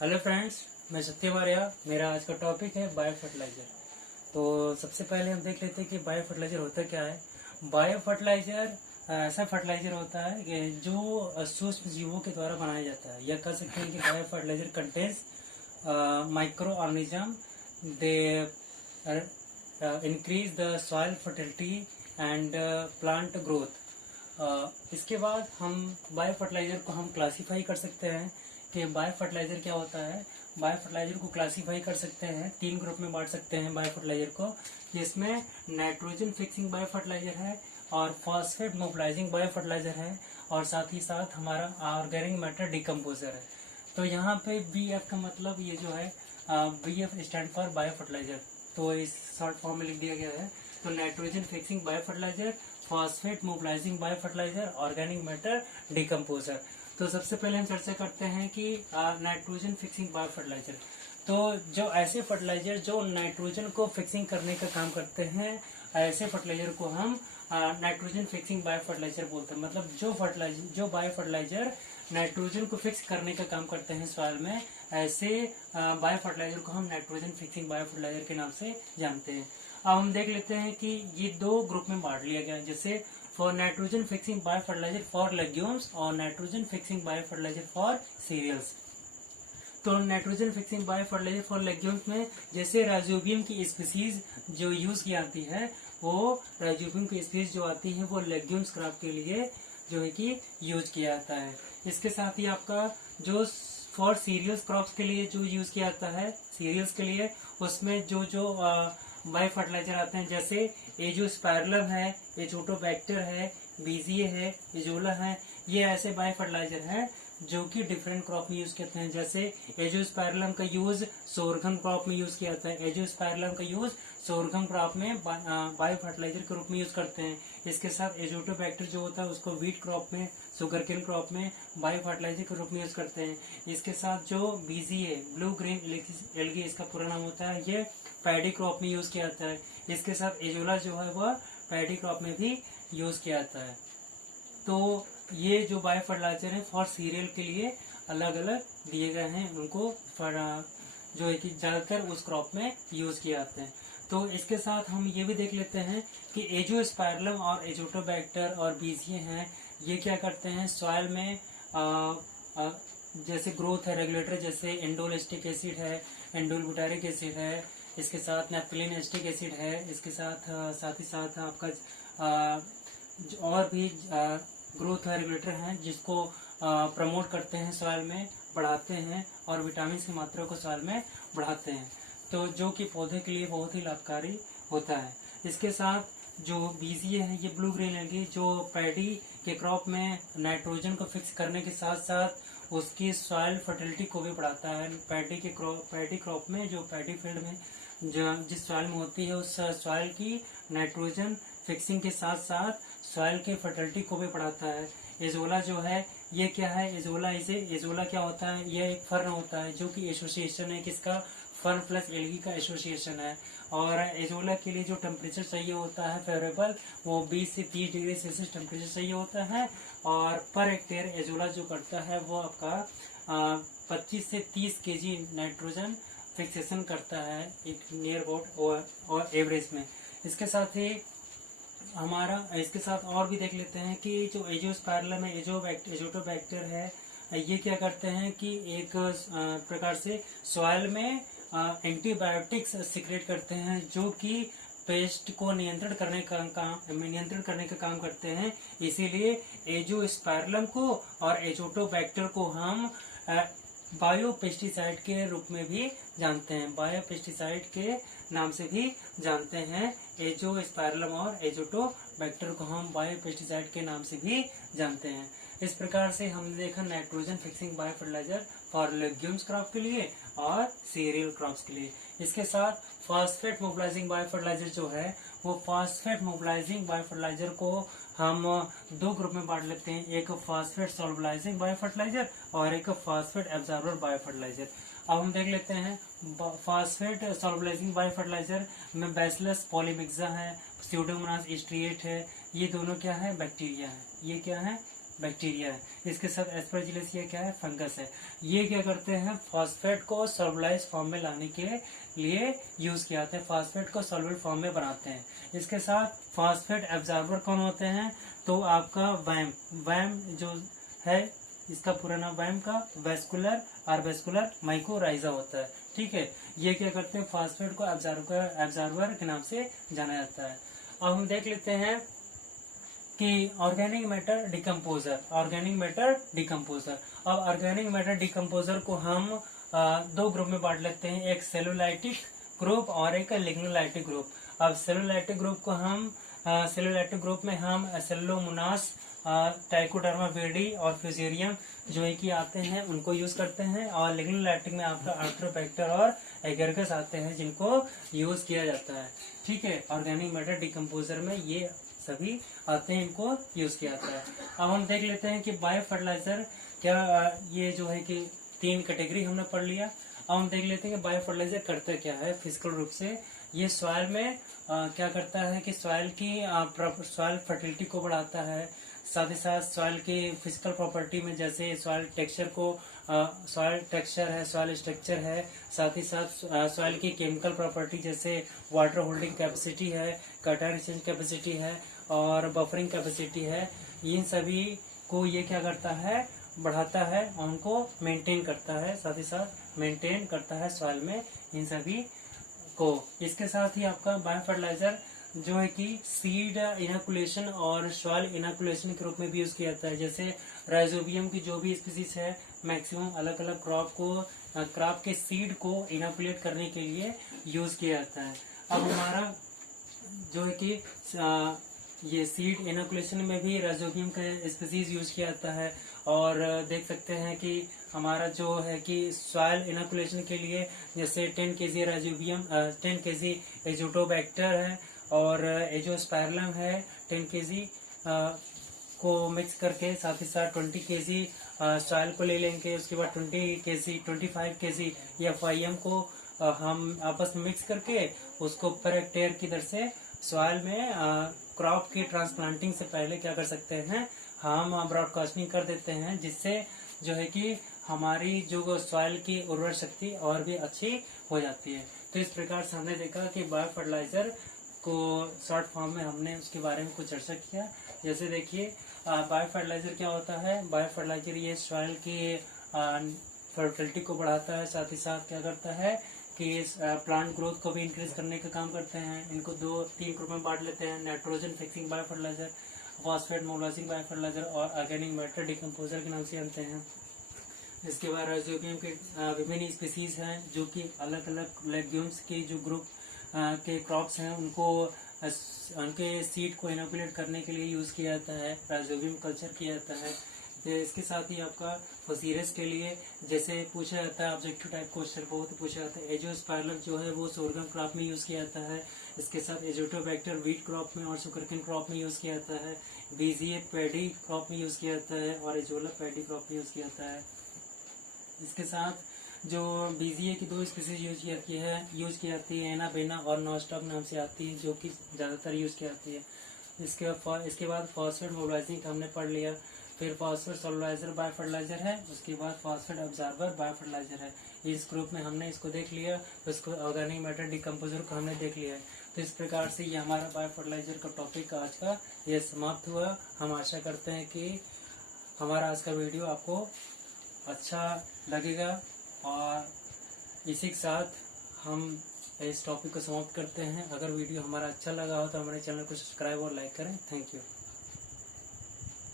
Hello friends, मैं सत्यम आर्या। मेरा आज का टॉपिक है बायो फर्टिलाइजर। तो सबसे पहले हम देख लेते हैं कि बायो फर्टिलाइजर होता क्या है। बायो फर्टिलाइजर ऐसा फर्टिलाइजर होता है कि जो सूक्ष्म जीवों के द्वारा बनाया जाता है, या कह सकते हैं कि bio fertiliser contains micro organism they increase the soil fertility and plant growth. इसके बाद हम बायो फर्टिलाइजर को हम क्लासीफाई कर सकते हैं कि बायो फर्टिलाइजर क्या होता है। बायो फर्टिलाइजर को क्लासीफाई कर सकते हैं, 3 ग्रुप में बांट सकते हैं बायो फर्टिलाइजर को, जिसमें नाइट्रोजन फिक्सिंग बायो फर्टिलाइजर है और फॉस्फेट मोबिलाइजिंग बायो फर्टिलाइजर है, और साथ ही साथ हमारा ऑर्गेनिक मैटर डिकम्पोजर है। तो यहाँ पे BF का मतलब ये जो है, BF stand for bio fertiliser, तो इस शॉर्ट फॉर्म में लिख दिया गया है। तो nitrogen fixing bio fertiliser, phosphate mobilising bio fertiliser, organic matter decomposer. तो सबसे पहले हम चर्चा करते हैं कि नाइट्रोजन फिक्सिंग बायो फर्टिलाइजर। तो जो ऐसे फर्टिलाइजर जो नाइट्रोजन को फिक्सिंग करने का काम करते हैं, ऐसे फर्टिलाइजर को हम नाइट्रोजन फिक्सिंग बायो फर्टिलाइजर बोलते हैं। मतलब जो बायो फर्टिलाइजर नाइट्रोजन को फिक्स करने का काम करते हैं सॉइल में, ऐसे बायो फर्टिलाइजर को हम नाइट्रोजन फिक्सिंग बायो फर्टिलाइजर के नाम से जानते हैं। अब हम देख लेते हैं कि ये 2 ग्रुप में बांट लिया गया है, जैसे for nitrogen fixing bio fertiliser for legumes और nitrogen fixing bio fertiliser for cereals. तो nitrogen fixing bio fertiliser for legumes में जैसे राइजोबियम की स्पीसीज जो यूज की आती है, वो राइजोबियम की स्पीसीज जो आती है वो लेग्यूम्स क्रॉप के लिए जो है कि यूज किया जाता है। इसके साथ ही आपका जो फॉर सीरियल्स क्रॉप्स के लिए जो यूज किया जाता है, सीरियल्स के लिए उसमें जो बायो फर्टिलाइजर आते हैं, जैसे एजोस्पाइरलम है, एजोटोबैक्टर है, बीजीए है, एजोला है, ये ऐसे बायो फर्टिलाइजर हैं जो कि डिफरेंट क्रॉप में यूज करते हैं। जैसे एजोस्पाइरलम का यूज सोरघम क्रॉप में यूज किया जाता है, एजोस्पाइरलम का यूज सोरघम क्रॉप में बायो फर्टिलाइजर के रूप में यूज करते हैं। इसके साथ एजोटोबैक्टर जो होता है उसको व्हीट क्रॉप में, सुगरकेन क्रॉप में बायो फर्टिलाइजर के रूप में यूज करते हैं। इसके साथ जो बीजीए, ब्लू ग्रीन एल्गी इसका पूरा नाम होता है, ये पैडी क्रॉप में यूज किया जाता है। इसके साथ एजोला जो है वह पैडी क्रॉप में भी यूज किया जाता है। तो ये जो बायो फर्टिलाइजर है फॉर सीरियल के लिए अलग अलग दिए गए हैं, उनको जो है कि ज्यादातर उस क्रॉप में यूज किए जाते हैं। तो इसके साथ हम ये भी देख लेते हैं कि एजोस्पाइरलम और एजोटोबैक्टर और बीजीए हैं, ये क्या करते हैं सॉइल में जैसे ग्रोथ है रेगुलेटर, जैसे एंडोल एसिड है, एंडोल बुटारिक एसिड है, इसके साथ नेप्थलीन एस्टिक एसिड है, इसके साथ ही साथ आपका और भी ग्रोथ रेगुलेटर हैं जिसको प्रमोट करते हैं, सॉइल में बढ़ाते हैं और विटामिन की मात्रा को सॉइल में बढ़ाते हैं, तो जो कि पौधे के लिए बहुत ही लाभकारी होता है। इसके साथ जो बीजीए है, ये ब्लू ग्रीन एल्गी जो पैडी के क्रॉप में नाइट्रोजन को फिक्स करने के साथ साथ उसकी सॉइल फर्टिलिटी को भी बढ़ाता है। पैडी क्रॉप में, जो पैडी फील्ड में जिस सॉइल में होती है, उस सॉइल की नाइट्रोजन फिक्सिंग के साथ साथ सॉइल की फर्टिलिटी को भी बढ़ाता है। एजोला जो है ये क्या है, एजोला क्या होता है, ये एक फर्न होता है जो कि एसोसिएशन है किसका, फर्न प्लस एल्गी का एसोसिएशन है। और एजोला के लिए जो टेम्परेचर चाहिए होता है फेवरेबल, वो 20 से 30 डिग्री सेल्सियस टेम्परेचर चाहिए होता है। और पर हेक्टेयर एजोला जो करता है वो आपका 25 से 30 केजी नाइट्रोजन फिक्सेशन करता है एक नियर अबाउट और एवरेज में। इसके साथ ही इसके साथ और भी देख लेते हैं कि जो एजोस्पाइरलम है, एजोटोबैक्टर है, ये क्या करते हैं कि एक प्रकार से सॉइल में एंटीबायोटिक्स सिक्रेट करते हैं जो कि पेस्ट को नियंत्रण करने का काम करते हैं। इसीलिए एजोस्पाइरलम को और एजोटोबैक्टर को हम बायो पेस्टिसाइड के रूप में भी जानते हैं, बायो पेस्टिसाइड के नाम से भी जानते हैं। एजोस्पाइरलम और एजोटोबैक्टर को हम बायो पेस्टिसाइड के नाम से भी जानते हैं। इस प्रकार से हमने देखा nitrogen fixing bio fertiliser for legumes crop के लिए और सीरियल क्रॉप्स के लिए। इसके साथ फॉस्फेट मोबिलाइजिंग बायो फर्टिलाइजर जो है, वो फॉस्फेट मोबिलाइजिंग बायो फर्टिलाइजर को हम 2 ग्रुप में बांट लेते हैं, एक फॉस्फेट सॉल्युबलाइजिंग बायो फर्टिलाइजर और एक फॉस्फेट एब्जॉर्बर बायो फर्टिलाइजर। अब हम देख लेते हैं फॉस्फेट सॉल्युबलाइजिंग बायो फर्टिलाइजर में बैसिलस पॉलीमिक्सा है, स्यूडोमोनास स्ट्रिएट है, ये दोनों क्या है, बैक्टीरिया है। ये क्या है, बैक्टीरिया है। इसके साथ एस्परजिलस ये क्या है, फंगस है। ये क्या करते हैं, फॉस्फेट को सॉल्युबलाइज फॉर्म में लाने के लिए यूज किया जाता है, फॉस्फेट को सॉल्युबल फॉर्म में बनाते हैं। इसके साथ फॉस्फेट एब्जॉर्बर कौन होते हैं, तो आपका वैम, वैम जो है इसका पूरा नाम वैम का वेस्कुलर आर्बेस्कुलर माइकोराइजा होता है। ठीक है, ये क्या करते हैं, फॉस्फेट को एब्जॉर्बर के नाम से जाना जाता है। अब हम देख लेते हैं कि organic matter decomposer, organic matter decomposer. अब ऑर्गेनिक मैटर डिकम्पोजर को हम दो ग्रुप में बांट लेते हैं, एक सेलुलाइटिक ग्रुप और एक लिग्नोलाइटिक ग्रुप। अब सेलुलाइटिक ग्रुप को हम सेलुलाइटिक ग्रुप में हम सेलुलोमोनास, ट्राइकोडर्मा विरिडी और फ्यूजेरियम जो है कि आते हैं उनको यूज करते हैं, और लिग्नोलाइटिक में आपका आर्ट्रोबैक्टर और एगरगस आते हैं जिनको यूज किया जाता है। ठीक है, ऑर्गेनिक मैटर डिकम्पोजर में ये सभी आते हैं, इनको यूज किया जाता है। अब हम देख लेते हैं कि बायो फर्टिलाइजर क्या, ये जो है कि 3 कैटेगरी हमने पढ़ लिया। अब हम देख लेते हैं कि बायो फर्टिलाइजर करता क्या है फिजिकल रूप से। ये सॉइल में क्या करता है कि सॉइल की सॉइल फर्टिलिटी को बढ़ाता है, साथ ही साथ सॉइल की फिजिकल प्रॉपर्टी में जैसे सॉइल टेक्सचर को, सॉइल टेक्सचर है, सॉइल स्ट्रक्चर है, साथ ही साथ सॉइल की केमिकल प्रॉपर्टी जैसे वाटर होल्डिंग कैपेसिटी है, कटर एक्सचेंज कैपेसिटी है और बफरिंग कैपेसिटी है, इन सभी को ये क्या करता है, बढ़ाता है और उनको मेंटेन करता है, साथ ही साथ मेंटेन करता है सॉइल में इन सभी को। इसके साथ ही आपका बायो फर्टिलाइजर जो है कि सीड इनोकुलेशन और सॉइल इनोकुलेशन के रूप में भी यूज किया जाता है। जैसे राइजोबियम की जो भी स्पीसीज है मैक्सिमम अलग अलग क्रॉप के सीड को इनोकुलेट करने के लिए यूज किया जाता है। अब हमारा जो है कि ये सीड इनोकुलेशन में भी राइजोबियम का स्पीसीज यूज किया जाता है। और देख सकते हैं कि हमारा जो है कि सॉइल इनोकुलेशन के लिए जैसे 10 kg राइजोबियम, 10 kg एजोटोबैक्टर है और एजोस्पाइरलम है 10 kg को मिक्स करके, साथ ही साथ 20 kg सॉइल को ले लेंगे। उसके बाद 20 kg 25 kg FIM को हम आपस में मिक्स करके उसको पर हेक्टेयर की दर से सॉइल में क्रॉप की ट्रांसप्लांटिंग से पहले क्या कर सकते हैं, हम ब्रॉडकास्टिंग कर देते हैं, जिससे जो है कि हमारी जो सॉइल की उर्वर शक्ति और भी अच्छी हो जाती है। तो इस प्रकार से हमने देखा कि बायो फर्टिलाइजर को शॉर्ट फॉर्म में हमने उसके बारे में कुछ चर्चा किया। जैसे देखिए बायो फर्टिलाइजर क्या होता है, बायो फर्टिलाइजर ये सॉइल की फर्टिलिटी को बढ़ाता है, साथ ही साथ क्या करता है कि प्लांट ग्रोथ को भी इंक्रीज करने का काम करते हैं। इनको 2-3 ग्रुप में बांट लेते हैं, nitrogen fixing bio fertiliser, phosphate mobilising bio fertiliser और ऑर्गेनिक मैटर डिकम्पोजर के नाम से जानते हैं। इसके बाद राइजोबियम के विभिन्न स्पीसीज हैं जो कि अलग अलग लेग्यूम्स के जो ग्रुप के क्रॉप्स हैं उनको उनके सीड को इनोकुलेट करने के लिए यूज किया जाता है, राइजोबियम कल्चर किया जाता है। तो इसके साथ ही आपका फोसीरस के लिए जैसे पूछा जाता है, ऑब्जेक्टिव टाइप क्वेश्चन बहुत पूछा जाता है, एजोस्पाइरलम जो है वो सोरगम क्रॉप में यूज किया जाता है। इसके साथ एजोटोबैक्टर वीट क्रॉप में और सुगरकेन क्रॉप में यूज किया जाता है। बीजीए पैडी क्रॉप में यूज किया जाता है और एजोला पैडी क्रॉप में यूज किया जाता है। इसके साथ जो बीजीए की 2 स्पीसीज यूज की जाती है एनाबेना और नॉस्टॉक नाम से आती है, जो कि ज़्यादातर यूज की जाती है। इसके बाद फॉस्फेट मोबिलाइजिंग हमने पढ़ लिया। फिर फॉस्फेट सोलुलाइजर बायो फर्टिलाइजर है, उसके बाद फॉस्फेट अब्जॉर्बर बायो फर्टिलाइजर है। इस ग्रुप में हमने इसको देख लिया, तो इसको ऑर्गेनिक मैटर डिकम्पोजर को हमने देख लिया है। तो इस प्रकार से ये हमारा बायो फर्टिलाइजर का टॉपिक आज का ये समाप्त हुआ। हम आशा करते हैं कि हमारा आज का वीडियो आपको अच्छा लगेगा और इसी के साथ हम इस टॉपिक को समाप्त करते हैं। अगर वीडियो हमारा अच्छा लगा हो तो हमारे चैनल को सब्सक्राइब और लाइक करें। Thank you.